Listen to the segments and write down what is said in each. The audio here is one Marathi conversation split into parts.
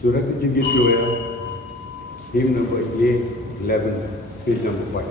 Surat Jigit Joya, hymn number A11, page number 5.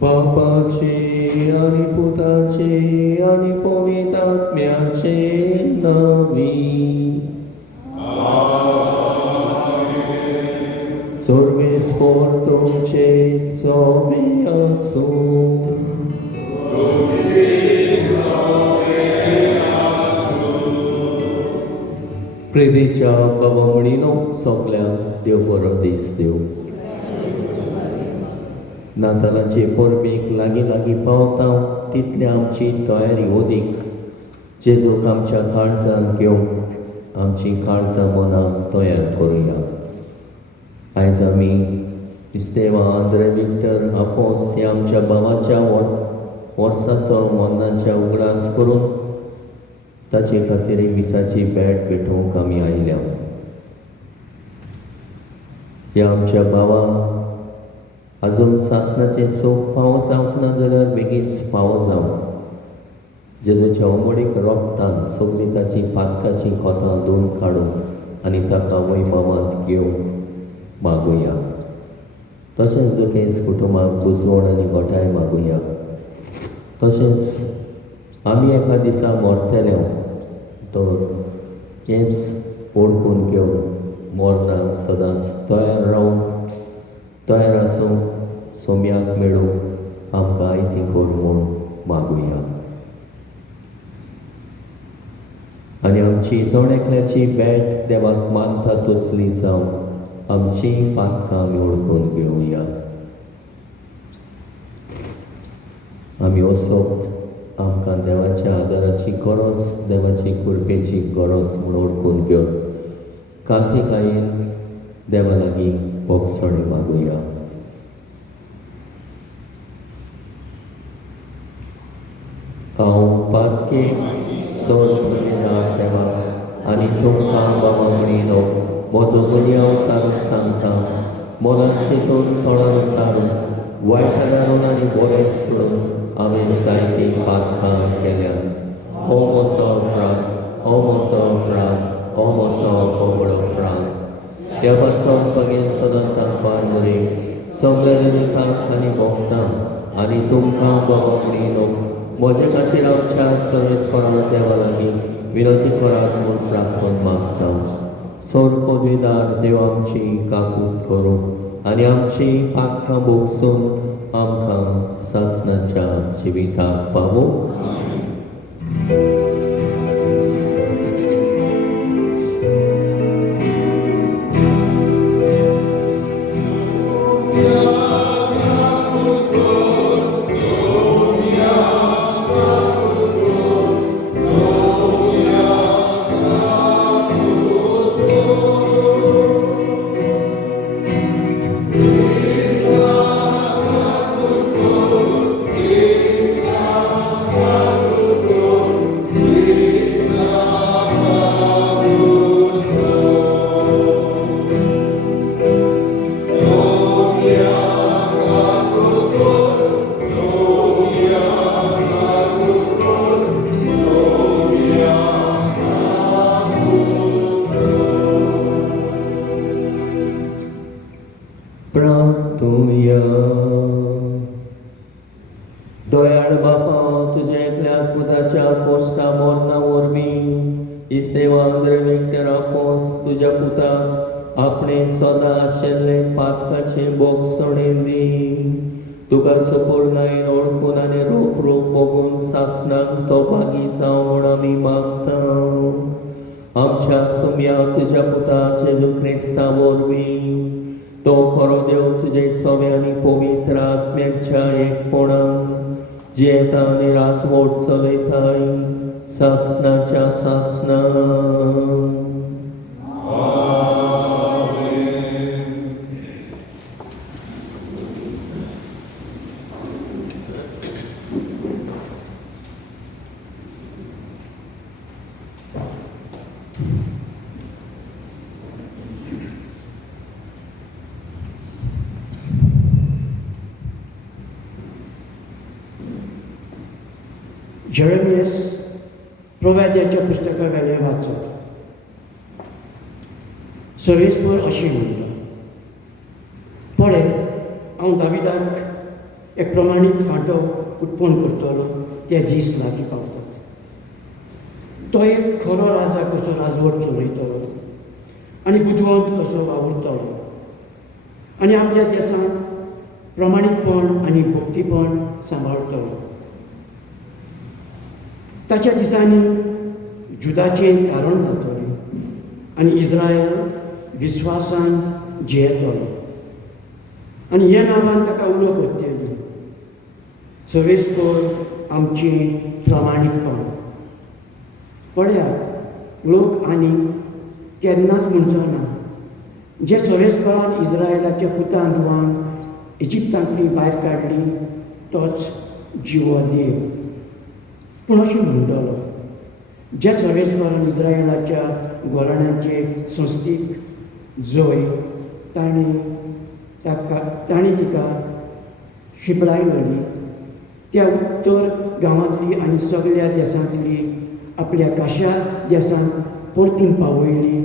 बापाचे आणि पुताचे आणि पवित्रात्म्याचे नावी सर्वेस्पर तुमचे सोबे असो. प्रेदेच्या बाबामणीनो सगळ्यांक देव बरो दीस दिवं. नातालाचे परबेक लागीं पावता तितले आमची तयारी ओदीक जेजूक आमच्या काळजांत घेवंक आमची काळजां मनां तयार करुया. आयज आमी इस्तेवा आंद्रे विक्टर आफोस ह्या आमच्या भावाच्या वर्साचो मरणाच्या उगडास करून ताचे खातीर एक दिसाची भेट भेटोवंक आमी आयल्या. ह्या आमच्या भावा आजून सासणाचे सोप फावो जावंक ना जाल्यार बेगीनच फावो जावं. जेजूच्या उमडीक रोगतान सगळीं ताची पातकाची खोतां धुवन काडूंक आनी ताका वैभवांत घेवंक मागुया. तशेंच दुखेस कुटुंबाक बुजवण आनी घोटाय मागुया. तशेंच आमी एका दिसा मरतले तर हेंच ओळखून घेवन मरणाक सदांच तयार रावंक तयार आसूंक सोम्याक मेळूंक आमकां आयती कर म्हूण मागुया. आनी आमची जण एकल्याची भेट देवाक मानता तसली जावंक आमची पातकां आमी ओळखून घेवया. आमी वसोत आमकां देवाच्या आदाराची गरज, देवाची कृपेची गरज म्हूण ओळखून घेवन कांतिकायेन देवा लागीं बोगसणी मागुया. हांव पातके देवा आनी तुमकां बाबा म्हणिलो म्हजो दुनिया उचारून सांगता. मोलांचे दोन तोळां उचारून वायटादारून आनी बरें सोडून हांवें जायती पातकां केल्यान. हो म्हजो प्राण, हो म्हजो प्राण, हो म्हजो कोबळो प्राण. देवाचो बगेन सदांच आंकवार बरे सगळ्या दुखांक आनी भोगतां आनी तुमकां बाबा म्हणिलो म्हजे खातीर आमच्या सर्वेस्परान देवा लागीं विनंती करात म्हूण प्रार्थना मागता. सोर पदवीदार देव आमची काकूट करूं आनी आमची पातकां भोगसून आमकां सासणाच्या जिविताक पावूं. तुझ्या एकल्याच पुताच्या कोश्टा मोरना वरवीं इस्तेवांद्र विक्टराफोस तुझ्या पुताक आपणे सदा आशिल्ले पातकाचे बोगसणे दी. तुका सपूर्णायेन ओळखून आनी रूप बघून सासणांक तो भागी जावं म्हूण आमी मागता. आमच्या सुम्या तुझ्या पुता जेजू क्रिस्ता वरवीं तो खरो देव तुझे सवे आनी पवित्र आत्म्याच्या एकपणान जियेता आनी राजवट चलयताय सासणाच्या सासणान. जेरेमियास प्रवाद्याच्या पुस्तका वेलें वाचप. सर्वेस्पर अशें म्हणटा, पळय हांव दाविदाक एक प्रमाणीत फांटो उत्पन्न करतलो, ते दीस लागीं पावतात. तो एक खरो राजा कसो राजवट चलयतलो आनी बुदवंत कसो वावुरतलो आनी आपल्या देशांत प्रमाणीकपण आनी भक्तीपण सांबाळतलो. ताच्या दिसांनी जुदाचें तारण जातलें आनी इस्रायल विस्वासान जियेतलो आनी ह्या नांवान ताका उलो करतली. सर्वेस्पर आमची प्रामाणीकपण. पळयात, लोक आनी केन्नाच म्हणचो ना, जे सर्वेस्परान इस्रायलाच्या पुतांदवान इजिप्तांतली भायर काडली तोच जिवो देव. पूण अशें म्हणटलो, ज्या सर्वेस्परान इस्रायलाच्या गोराण्यांचे संस्थीक जय ताणी तिका शिपडायली, त्या उत्तर गांवांतली आनी सगळ्या देशांतली आपल्या काश्या देशांत परतून पावयली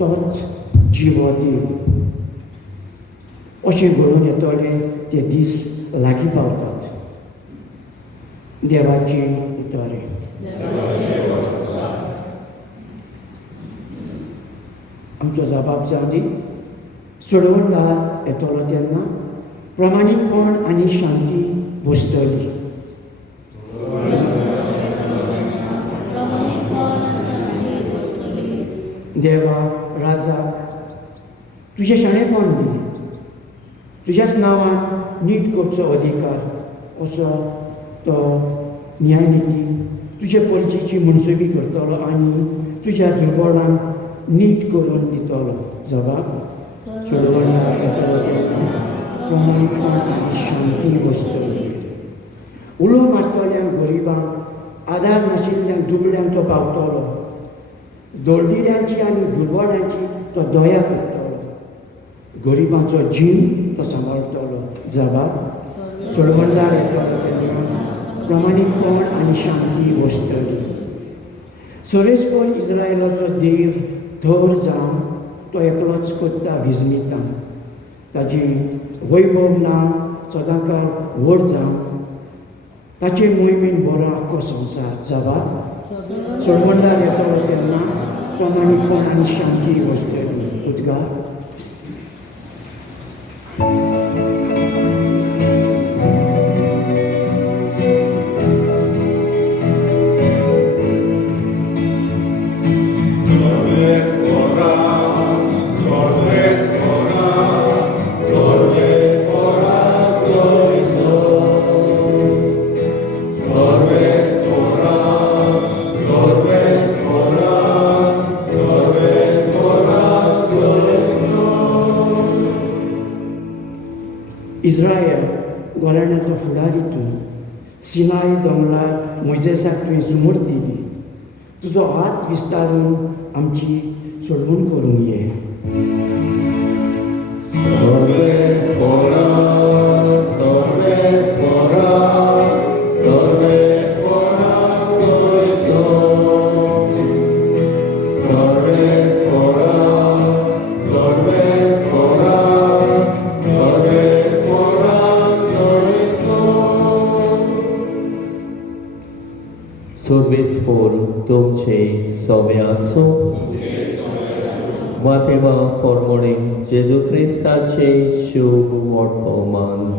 तोच जिवो देव. अशें घडोवन येतले ते दीस लागीं पावतात. देवाची उतरे. आमचो जबाब जाली सोडवणदार येतलो तेन्ना प्रामाणीकपण आनी शांती वस्तली. देवा राजाक तुजें शाणेपण दी. तुज्याच नांवान नीट करचो अधिकार असो तो न्यायनिती तुजे परचेची मनसुबी करतलो आनी तुज्या दुर्बळांक नीट करून दितलो. जबाब सोडवणदार येतलो तेन्ना प्रामाणीकपण आनी शांती वस्तली. उलो मारतल्यांक गरिबांक, आदार नाशिल्ल्यांक दुबळ्यांक तो पावतलो. दोळदिऱ्यांची आनी दुर्बळांची तो दया करतलो. गरिबांचो जीव तो सांबाळटलो. जबाब सोडवणदार येतलो तेन्ना प्रामाणीकपण आनी शांती वस्तली. सर्वेस्पर इस्रायलाचो देव थर जावन तो एकलोच कोत्ता विजमिता. ताजी वैभव नांव सदांकाळ व्हड जावन ताचे मोहिमेन बरो आख्खो संवसार. जबाब सोडवणदार येतलो तेन्ना प्रामाणीकपण आनी शांती वस्तली. उद्गार. इस्रायल गोराण्याचो फुडारी तूं. सिनाय दोंगरार मोइजेसाक तुवें सुमोट दिली. तुजो हात विस्तारून आमची सोडवण करूंक ये. सर्वेस्पोर तुमचे सवे आसूं. मातेवा पोरमोणी जेजू क्रिस्ताचे शुभ वर्तमान.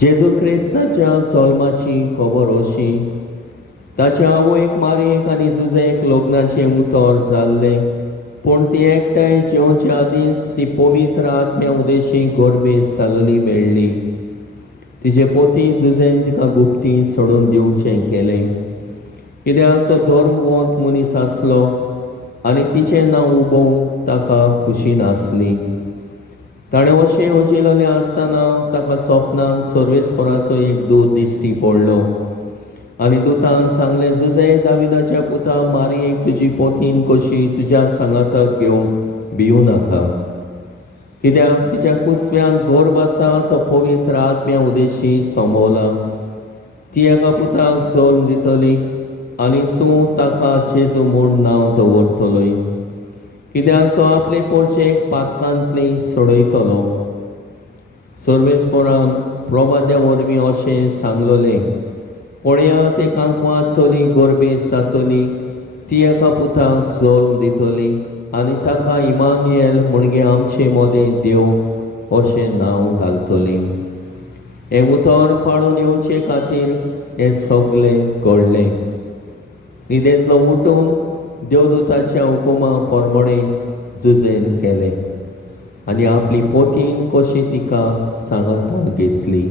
जेजू क्रिस्ताच्या जल्माची खबर अशी, ताच्या आवयक मारयेक आनी जुजेक लग्नाचें उतर जाल्लें, पूण ती एकठांय जेवचे आदींच ती पवित्र आत्म्या उदेशी गर्भेत जाल्ली मेळ्ळी. तिचे पोती जुजेन तिका गुप्ती सोडून दिवचें केलें, कित्याक तो धर्मवंत मनीस आसलो आनी तिचें नांव उबोवंक ताका खुशी नासली. ताणें अशें उजिलोलें आसतना ताका सपनांत सर्वेस्पराचो एक दूत दिश्टी पडलो आनी दुतान सांगलें, जुजे दाविदाच्या पुता मारयेक तुजी पोतीन कशी तुज्या सांगाताक घेवंक भिवू नाका, कित्याक तिच्या कुसव्यान गर्भ आसा तो पवित्र आत्म्या उदेशी सोंबवला. ती एका पुताक जल्म दितली आनी तूं ताका जेजू म्हूण नांव दवरतलोय, कित्याक तो आपले पोरचेक पातकांतली सोडयतलो. सर्वेस्परान प्रवाद्या वरवीं अशें सांगलोलें, पळया ते कांकवां चली गर्भेत जातली, ती एका पुताक जल्म दितली आनी ताका इमानुएल म्हणजे आमचे मदें देव अशें नांव घालतली. हें उतर पाळून येवचे खातीर हें सगळें घडलें. न्हिदेंतलो उठून देवदूताच्या हुकुमा पोरमोणे जुजेन केलें आनी आपली पोतीन कशी तिका सांगातान घेतली.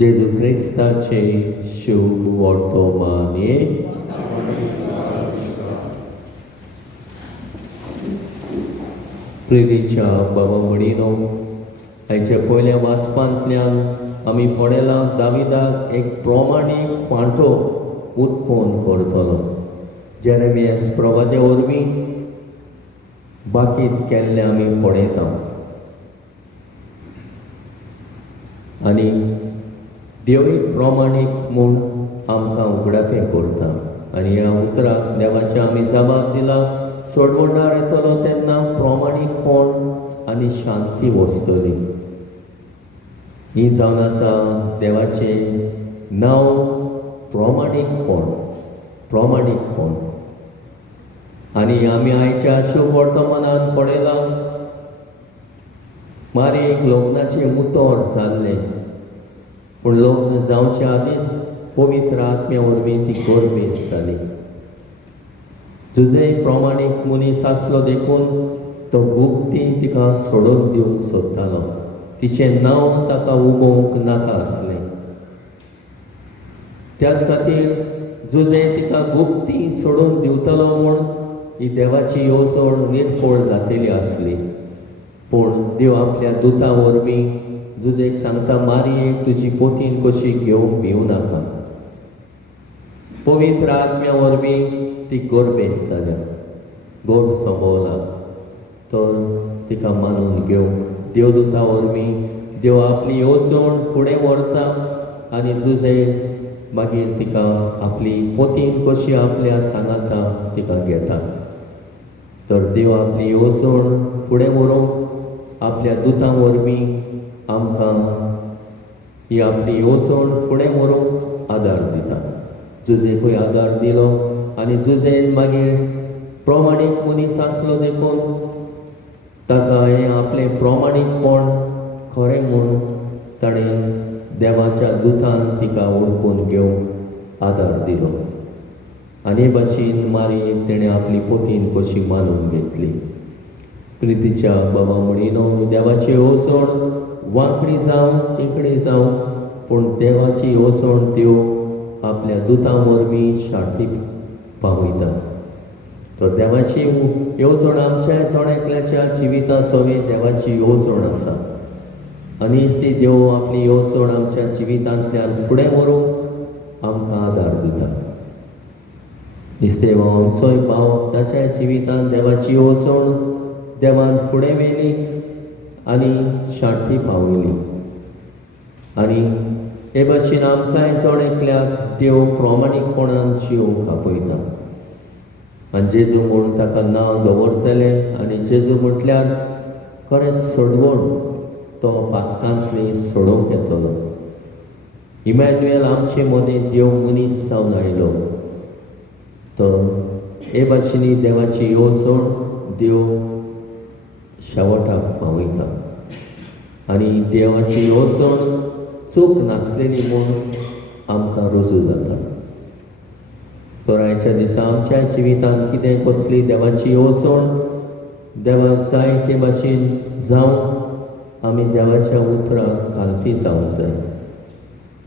जेजू क्रिस्ताचे शुभ वर्तमान. प्रितीच्या बाबा म्हणिनो, हाच्या पयल्या वाचपांतल्यान आमी पळयलां दाविदाक एक प्रमाणीक फांटो उत्पन्न करतलो. जेरेमियास प्रवाद्या वरवीं बाकीत केल्लें आमी पळयता आनी देवूय प्रमाणीक म्हूण आमकां उगडापें करता. आनी ह्या उतराक देवाचे आमी जबाब दिला, सोडवणार येतलो तेन्ना प्रमाणीकपण आनी शांती वस्तली. ही जावन आसा देवाचें नांव प्रमाणीकपण. आनी आमी आयच्या शुभ वर्तमानान पळयलां, मारयेक लग्नाचें उतर जाल्लें, पूण लग्न जावचे आदींच पवित्र आत्म्या वरवीं ती गर्भेत जाली. जुजे प्रमाणीक मनीस आसलो देखून तो गुप्ती तिका सोडून दिवंक सोदतालो. तिचें नांव ताका उबोवंक नाका आसलें. त्याच खातीर जुजे तिका गुप्ती सोडून दिवतलो म्हूण ही देवाची येवजण निर्फळ जातली आसली. पूण देव आपल्या दुता वरवीं जुजेक सांगता, मारयेक तुजी पोतीन कशी घेवंक भिवू नाका. पवित्र आत्म्या वरवीं ती गर्भेत जाल्या, गोड सोंबवला. तर तिका मानून घेवंक देवदूता वरवीं देव आपली येवजण फुडें व्हरता आनी जुजे मागीर तिका आपली पोतीन कशी आपल्या सांगाता तिका घेता. तर देव आपली येवजण फुडें व्हरूंक आपल्या दुतां वरवीं आमकां ही आपली येवजण फुडें व्हरूंक आदार दिता. जुजेकूय आदार दिलो आनी जुजेन मागीर प्रमाणीक मनीस आसलो देखून ताका हें आपलें प्रमाणीकपण खरें म्हूण ताणें देवाच्या दुतान तिका ओळखून घेवंक आदार दिलो. आनी हे भाशेन मारयेक तेणें आपली पोतीन कशी मानून घेतली. प्रितीच्या बाबा म्हणिनो, देवाची येवजण वांकडी जावं तिकडी जावं, पूण देवाची येवजण देव आपल्या दुतां वरवीं शांती पावयता. तो देवाची येवजण आमच्या जण एकल्याच्या जिविता सवे देवाची येवजण आसा आनी ती देव आपली येवजण आमच्या जिवितांतल्यान फुडें व्हरूंक आमकां आदार दिता. दिसते आमचोय भाव ताच्या जिवितांत देवाची येवजण देवान फुडें व्हेली आनी शांती पावयली. आनी हे भाशेन आमकांय जण एकल्याक देव प्रमाणीकपणान जिवंक आपयता. आनी जेजू म्हूण ताका नांव दवरतले आनी जेजू म्हटल्यार खरेंच सडवण तो पातकांतली सोडूंक येतलो. इमॅन्युएल आमचे मदीं देव मनीस जावन आयलो. तो हे भाशेनी देवाची येवजण देव शेवटाक पावयता आनी देवाची येवजण चूक नासलेली म्हूण आमकां रुजू जाता. तर आयच्या दिसा आमच्या जिवितांत कितें कसली देवाची येवजण देवाक जाय ते भाशेन जावंक आमी देवाच्या उतराक घालपी जावंक जाय.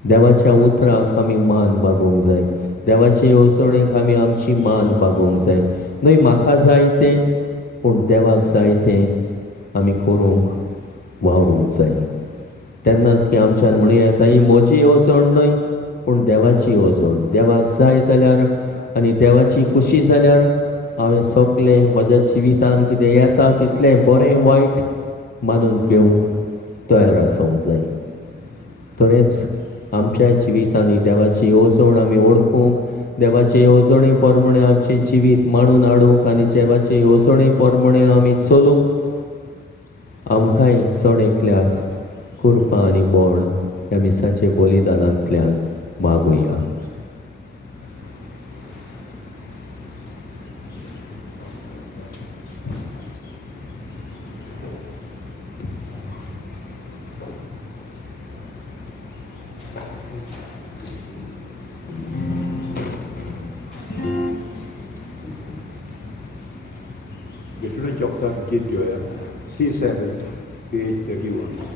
देवाच्या उतराक आमी मान बागोवंक जाय. देवाचे येवजणेक आमी आमची मान बागोवंक जाय. न्हय म्हाका जाय तें, पूण देवाक जाय तें आमी करूंक वावरूंक जाय. तेन्नाच की आमच्यान म्हणूं येता ही म्हजी येवजण न्हय, पूण देवाची येवजण. देवाक जाय जाल्यार आनी देवाची खुशी जाल्यार हांवें सगळें म्हज्या जिवितांत कितें येता तितलें बरें वायट मानून घेवंक तयार आसूंक जाय. तरेच आमच्या जिवितांनी देवाची येवजण आमी ओळखूंक, देवाचे येवजणे प्रमाणे आमचें जिवीत मांडून हाडूंक आनी देवाचे येवजणे प्रमाणे आमी चलूंक आमकांय चड एकल्याक कृपा आनी बळ ह्या मिसाचे बलिदानांतल्यान मागुया. Between chapter Git Joel, C7, page 31.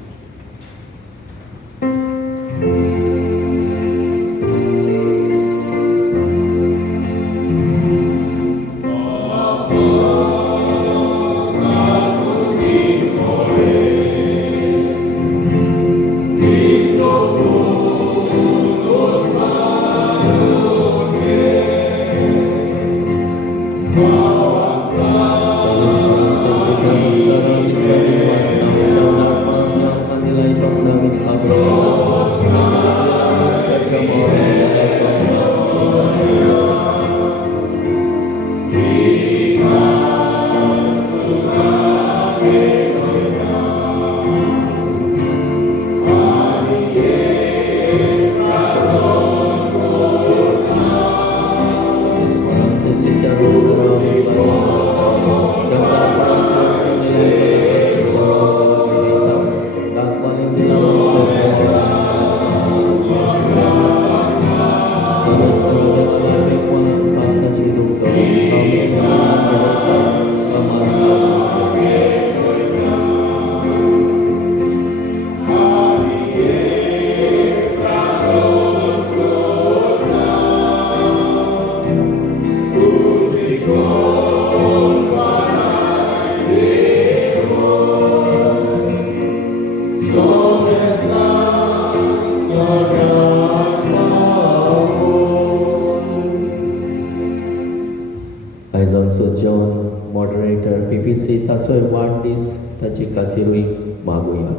John moderator PPC ताचोय वाडदीस ताचे खातीरूय मागुया.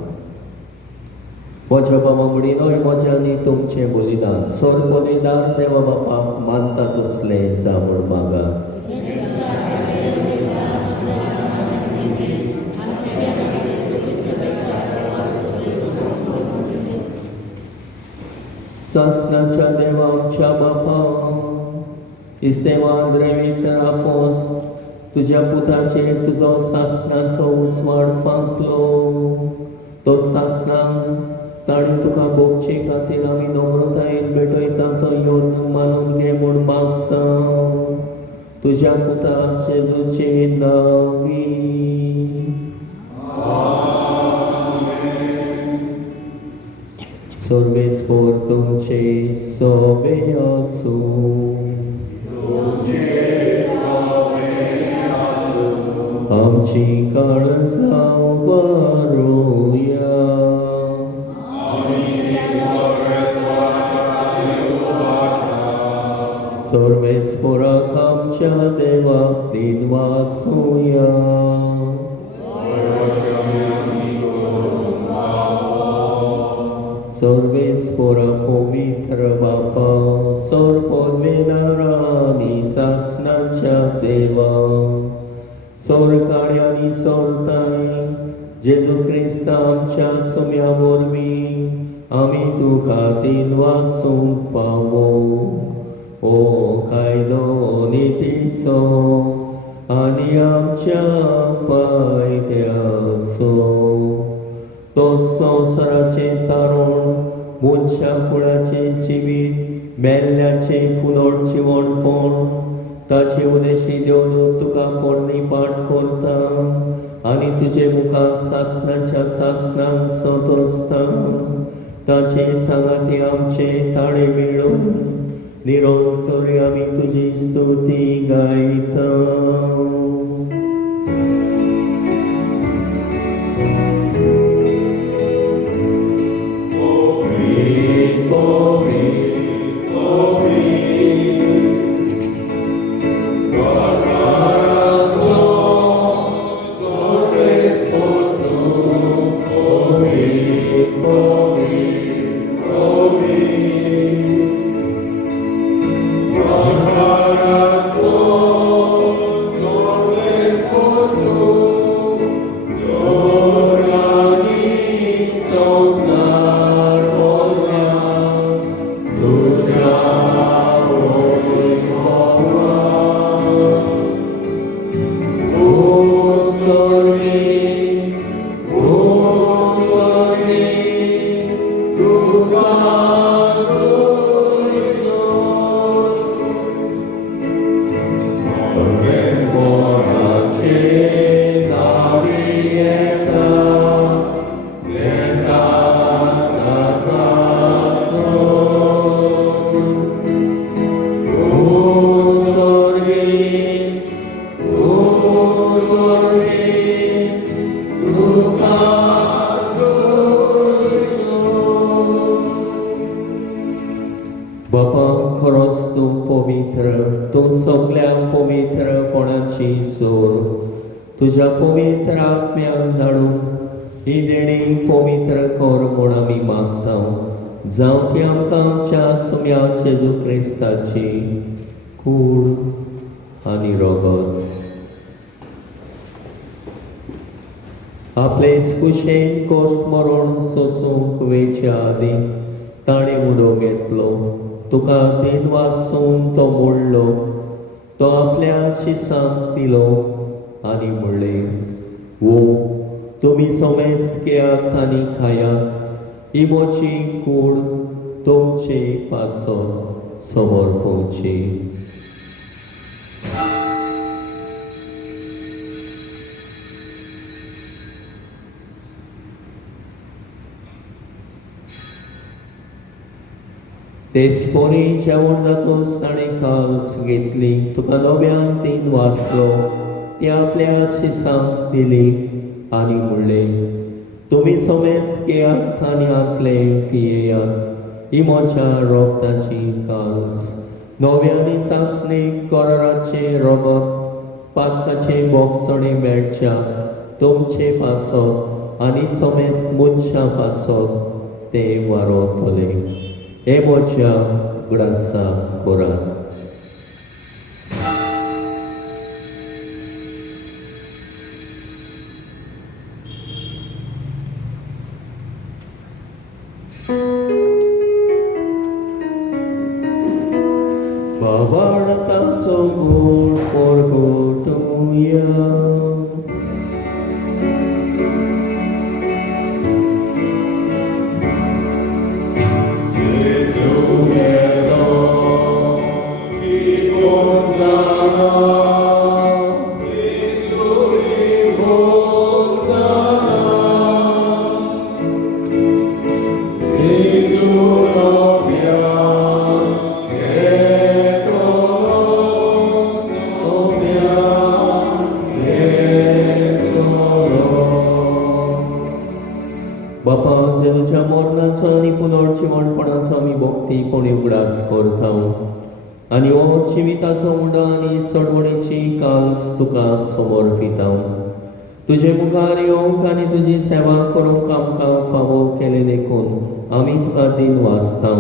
म्हज्या बाबा म्हणिनोय म्हजें आनी तुमचें बलिदान बलिदान देवा बापाक मानता तसलें जा म्हूण मागा. सासणाच्या देवा आमच्या बापा इस्तेमान द्रेवीत आफोस तुझ्या पुताचेर तुजो सासणाचो उजवाड फांकलो. तो सासणाक ताणी तुका भोगचे खातीर आमी नम्रतायेन भेटयता तो योन मानून घे म्हूण मागता. तुझ्या पुता जेजूचे नांवी. सर्वेस्पोर तुमचे सोबे आसूं. आमची काळजां उबारुया. सर्वेस्पोराक आमच्या देवाक दिन वासुया. सर्वेस्पोरा पवित्र बापा सर्पोद्वेदारानी सासणाच्या देवा सोरकाळ्यांनी सोरताय जेजू क्रिस्त आमच्या सुम्या वरवीं आमी तुका तीन वासूंक पावो. ओ कायदो नितीचो आनी आमच्या फायद्याचो, तो संवसाराचे तारण, मनशा कुळाचे जिवीत, मेल्ल्याचे पुनोड जिवणपण, ताचे उदेशी देवदूत तुका पोरणी पाठ करता आनी तुजे मुखार सासणाच्या सासणांक संतोसता. ताचे सांगाती आमचे ताळे मेळून निरंतर आमी तुजी स्तुती गायता. बापा खरोच तूं पवित्र, तूं सगळ्या पवित्रपणाची सोर. तुज्या पवित्र आत्म्याक धाडून ही देणी पवित्र कर म्हूण आमी मागता. जावं ती आमकां आमच्या सुम्या जेजू क्रिस्ताची कूड आनी रगत. आपलेच कुशेन कोश्ट मरण सोसूंक वेच्या आदी ताणें उडो घेतलो. तुका तीन वासून तो मोडलो. तो आपल्या शिसांक दिलो आनी म्हणलें, वो तुमी समेस्त घेयात आनी खायात. ही म्हजी कूड तुमचे पासत समर्पवची. ते स्पोरी जेवण जातूच ताणें काल्स घेतली. तुका नव्यान तीन वासलो. ती आपल्या शिसांक दिली आनी म्हणलें, तुमी समेस्त घेयात आनी आतले पियेयात. ही म्हज्या रोगताची काल्स. नव्यानी सासणीक कराराचे रगत पातकाचे बोगसणे मेळच्या तुमचे पासत आनी समेस्त मनशां पासत ते वारोतले. हे म्हज्या ग्रासा कोरात. बाबाडताचो गोड परगटुया. बापा जेजूच्या मरणाचो आनी पुनर्जीवणपणाचो आमी भक्तीपणी उगडास करता आनी हो जिविताचो उंडो आनी सडवणेची काल्स तुका समर्पिता. तुजे मुखार येवंक आनी तुजी सेवा करूंक आमकां फावो केले देखून आमी तुका दिन वाचता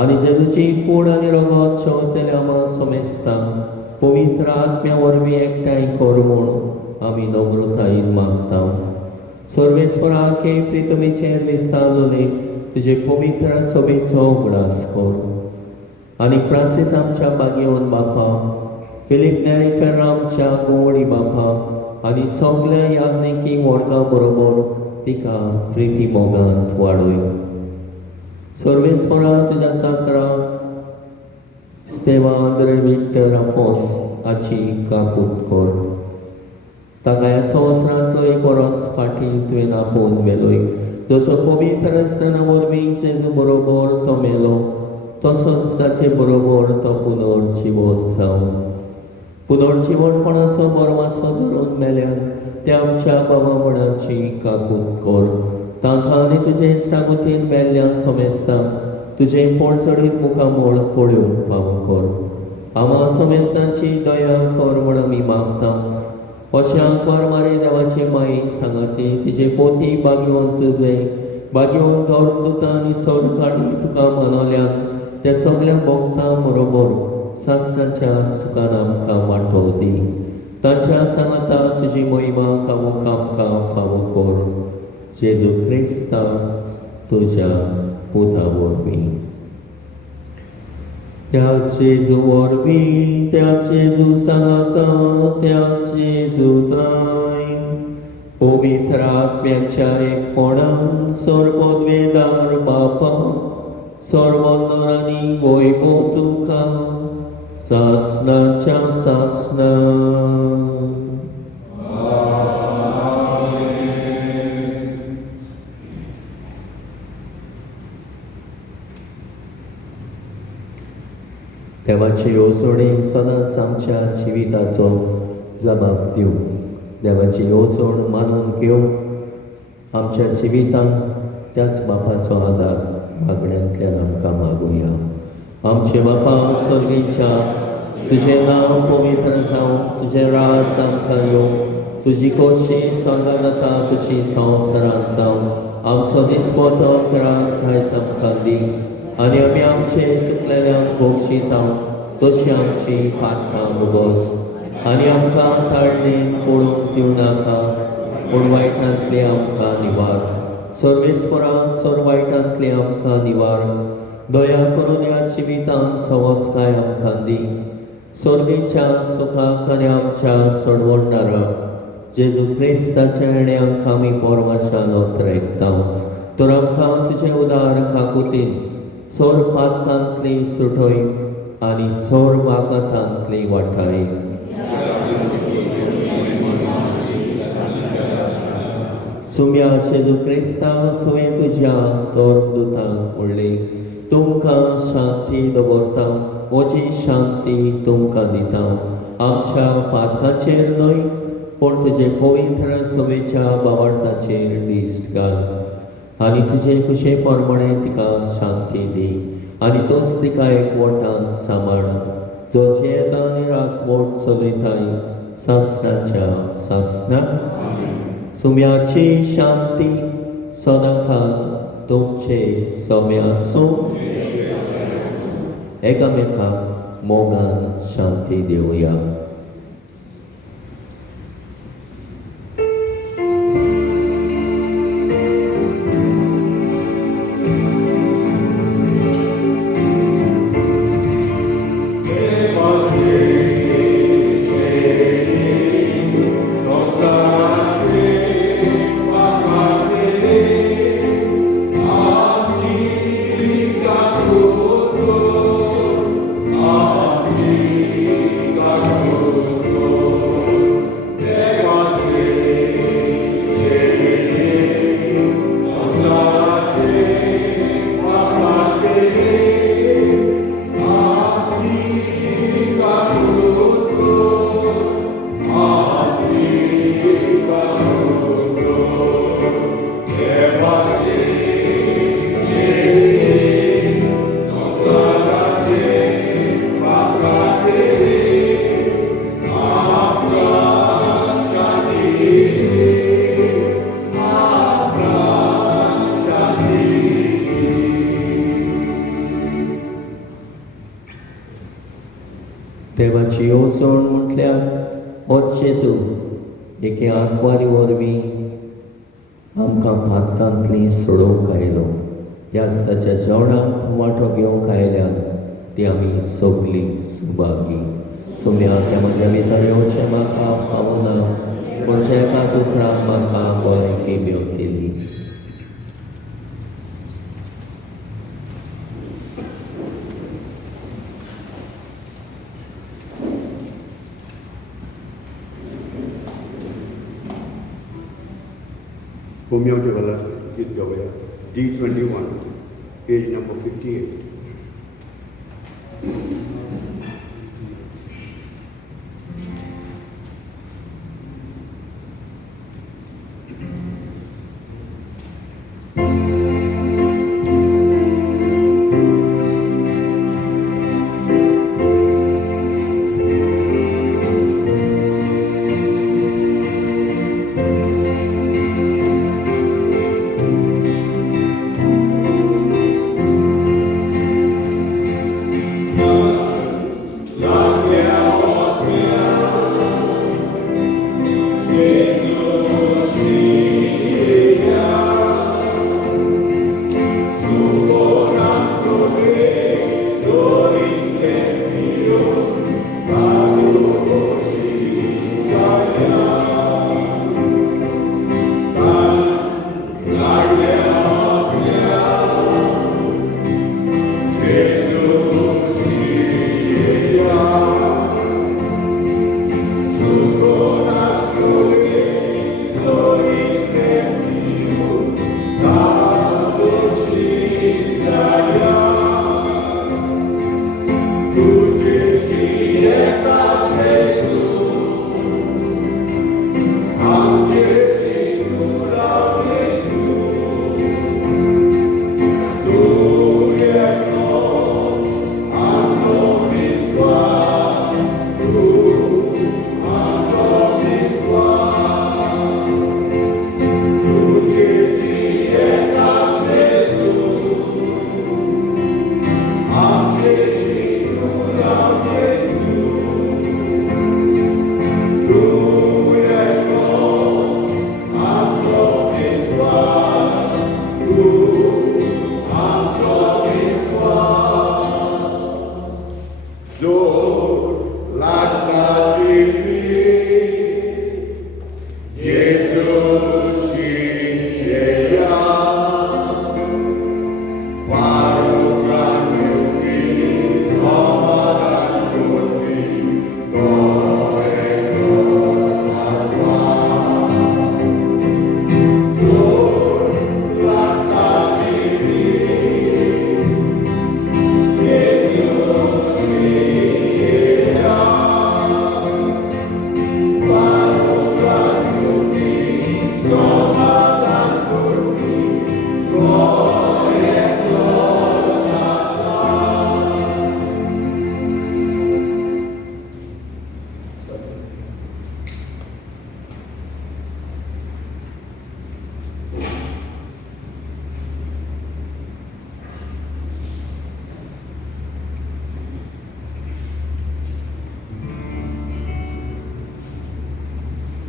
आनी जेजूची कूड आनी रगत शेवतेले आमा समेस्ता पवित्र आत्म्या वरवीं एकठांय कर म्हूण आमी नम्रतायेन मागता. सर्वेस्परा के प्रितमेचेर विस्तारलोले तुझे पवित्र सभेचो उगडास कर आनी फ्रांसीस आमच्या बागेवन बापा फिलीप नेरी फेर्रा आमच्या गोवडी बापा आनी सगल्या याज्ञिकी वर्गा बरोबर तिका प्रिती मोगांत वाडय सर्वेस्परा तुझ्या साकरा स्तेवा आंद्रे विक्टर आफोस हाची काकूट कर ताका ह्या संवसारांतलो एक वरस फाटीं तुवें आपोवन व्हेलोय जसो पवित्र आसतना वरवीं जेजू बरोबर तो मेलो तसोच ताचे बरोबर तो पुनर्जीवन जावन पुनर्जीवनपणाचो बरवासो धरून मेल्यान त्या आमच्या बाबामणाची काकूट कर तांकां आनी तुजे इश्टागुतीन मेल्ल्या समेस्ता तुजे पडसडीत मुखामोळ पळोवंक फावो कर आमा समेस्तांची दया कर म्हण आमी मागता अशें आंकवार मारी देवाची माई सांगाती तिजे पोती बागेवन झुजे बागेवन धर्मदुतां आनी सरकाळी तुका मानवल्यान त्या सगळ्या भक्तां बरोबर सासणाच्या सुखान आमकां वांटो दी तांच्या सांगाता तुजी महिमा कामूक आमकां फावो कर जेजू क्रिस्ता तुज्या पुता वरवीं त्या जेजू वरवीं त्या जेजू सांगाता त्या जेजू ताय पवित्र आत्म्याच्या एकपणान सर्वोद्वेदार बापा सर्वोन्नर आनी वैभव तुका सासणाच्या सासणा देवाची येवजणी सदांच आमच्या जिविताचो जबाब दिवं देवाची येवजण मानून घेवंक आमच्या जिवितांत त्याच बापाचो आदार मागण्यांतल्यान आमकां मागुया आमचे बापा सर्गीच्या तुजें नांव पवित्र जावं तुजें रास आमकां येवं तुजी खोशी स्वर्गांत जाता तशी संवसारांत जावं आमचो दिसपतो त्रास आयज आमकां दी आनी आमी आमचे चुकलेल्यांक बक्षिता तशी आमची पातकां उगोस आनी आमकां ताळणेन पडूंक दिवं नाका पूण वायटांतली आमकां निवार सर्वेस्परा सर वायटांतली आमकां निवार दया करून ह्या जिवितांत सवस्काय आमकां दी सर्गेच्या सुखाक आनी आमच्या सोडवणदारा जेजू क्रिस्ताच्या येण्याक आमी परमाशान ओतरेकता तर आमकां तुजें उदार काकुतीन सोर पातकांतली सुटोय आनी सोर वागातांतली वाटाय सुम्या जेजू क्रिस्ता तुवें तुज्या स्वर्गदूतांक म्हणलें तुमकां शांती दवरता म्हजी शांती तुमकां दिता आमच्या पातकांचेर न्हय पूण तुजे पवित्र सभेच्या बावार्थाचेर दिश्ट घाल आनी तुजे कुशे प्रमाणे तिका शांती दी आनी तोच तिका एकवटान सांबाळ जो जेता आनी राजवट चलयताय सासणाच्या सासणा सुम्याची शांती सदांकाल तुमचे समे आसूं एकामेकाक मोगान शांती दिवया देवाची येवजण म्हटल्यार हो जेजू एके आंकवारी वरवीं आमकां पातकांतली सोडोवंक आयलो. ह्याच ताच्या जेवणांत वांटो घेवंक आयल्यान ती आमी सगळीं सुभागी. सुम्या म्हज्या भितर येवचें म्हाका फावना, पूण एकाच उतरान म्हाका बरें मेवतली. Homeo Devala Gidgawaya, D21, page number 58.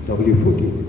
W14.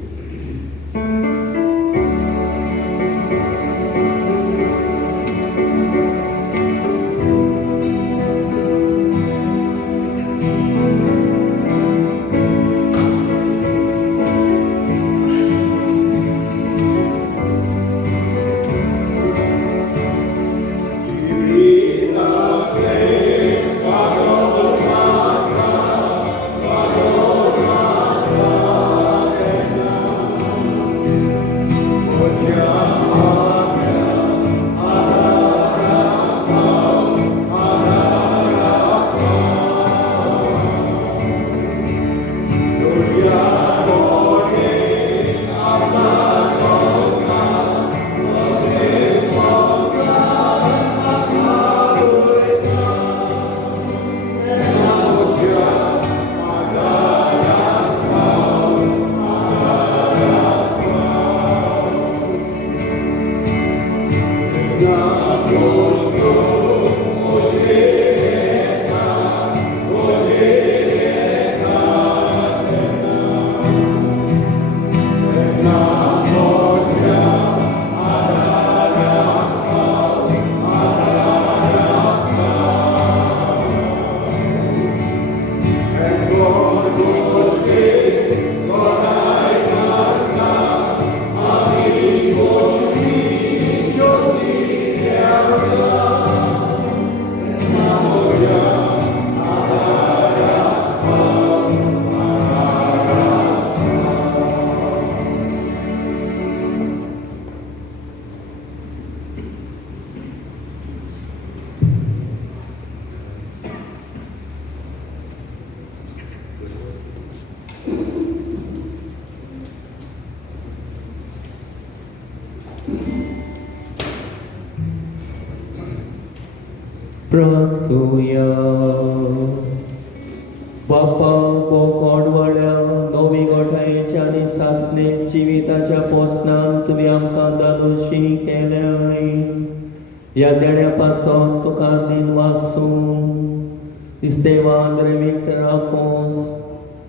Namoja प्रार्थूया. बाप्पा बोकोडवाड्या नवी गोठायेच्या आनी सासणेत जिविताच्या पोसनान तुमी आमकां दादोशी केल्याय. ह्या देण्या पासोन तुका दिन वासूं इस्तेवान रे विक्टर आफोस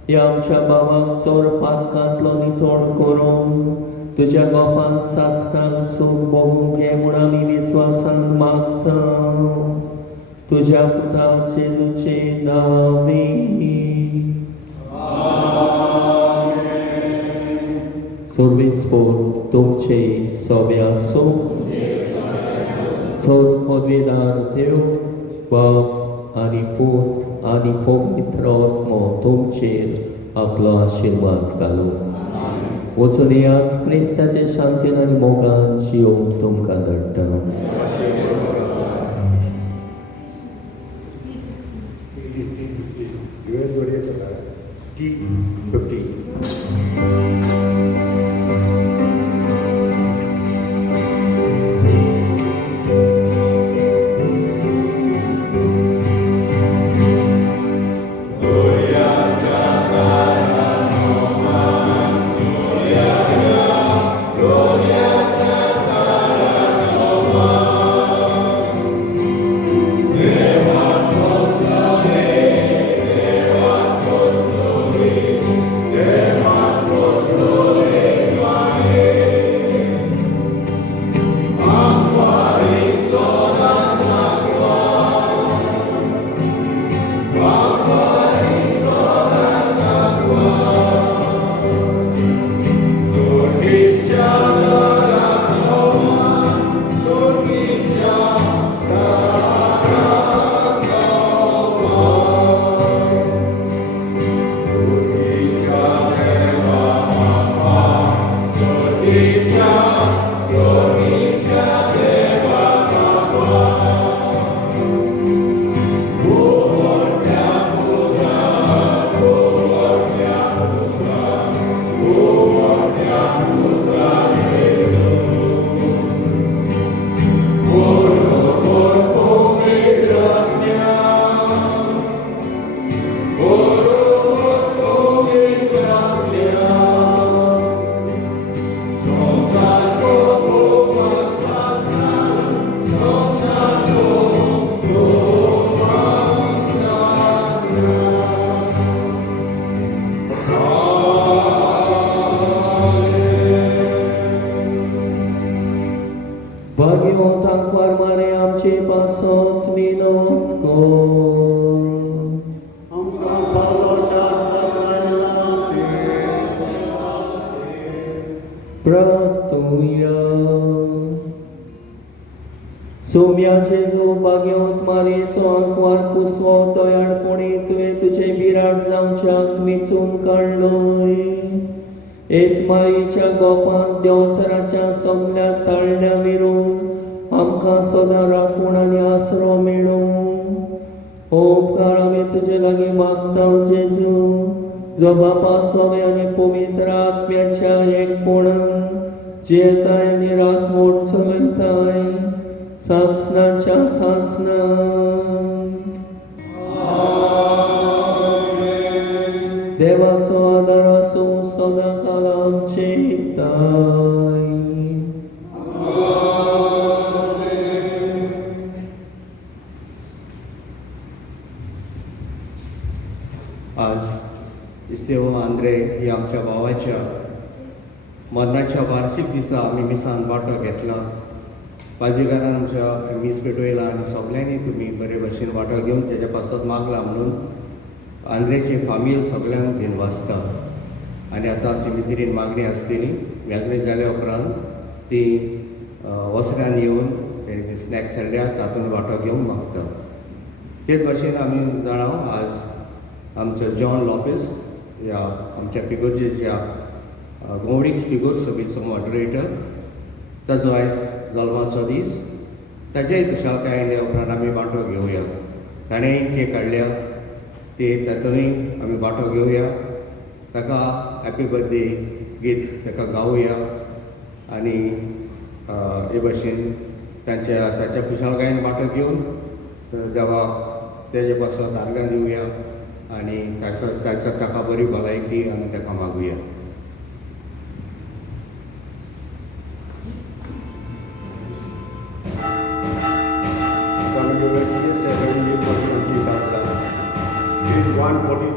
ह्या आमच्या बाबाक सोर पातकांतलो नितोड करून तुज्या गोपान सासणांक सूख भोगूंक हे म्हूण आमी विस्वासान मागता. तुज्या पुता जेजूचे नांवी. सोर्विस्पोर तुमचे सोबे आसूं. सोर पदवीदार देव बाप आनी पूत आनी पवित्र आत्मो तुमचेर आपलो आशिर्वाद घालूं. वचून येयात क्रिस्ताचे शांतीन आनी मोगान जियोंक तुमकां धाडटा. US बढिया चला रहा है. T15. भाग्यवंतांक वारमारे आमचे पासत विनोद कर. प्रार्थूया. सौम्या जेजू भाग्यवंत मारयेचो आंकवार कुसवो दयाळपणी तुवें तुजे बिराड जावच्याक वेंचून काडलय. एस मारयेच्या गोपान देंवचाराच्या सगळ्या ताळण्या विरून आमकां सदां राखूण आनी आसरो मेळूं. हो उपकार आमी तुजे लागीं मागता जेजू, जो बापा सोबे आनी पवित्र आत्म्याच्या एकपणान जियेताय आनी रासमोड चलयताय सासणाच्या सासणान. देवाचो आदार आसूं सदां काल आमचे ताय. आज इस्तेव आंद्रे ह्या आमच्या भावाच्या मरणाच्या वार्षिक दिसा आमी मिसान वांटो घेतला. पाजीकारान आमच्या मीस पेटयला आनी सगळ्यांनी तुमी बरे भशेन वांटो घेवन तेच्या पासत मागला म्हणून आंद्रेचे फामील सगळ्यांक बीन वाचता. आनी आतां सिमितेरीन मागणी आसतली. मागणी जाल्या उपरांत ती वस्त्रान येवन तेणी स्नॅक्स हाडल्यात तातूंत वांटो घेवंक मागता. तेच भशेन आमी जाणाव आज आमचो जॉन लॉपेज ह्या आमच्या फिगोर्जेच्या गोवडीक फिगोर सभेचो मॉडरेटर ताचो आयज जल्माचो दीस. ताच्याय खुशालकाय आयल्या उपरांत आमी वांटो घेवया. ताणेंय केक हाडल्या ते तातूंय आमी वांटो घेवया. ताका हॅपी बर्थडे गीत ताका गावया आनी हे भशेन ताच्या खुशालकायेन वांटो घेवन देवाक तेजे पासून आर्गां दिवया आनी ताका बरी भलायकी आमी ताका मागुया. Coming to Jesus, Heavenly Father, It is 1:40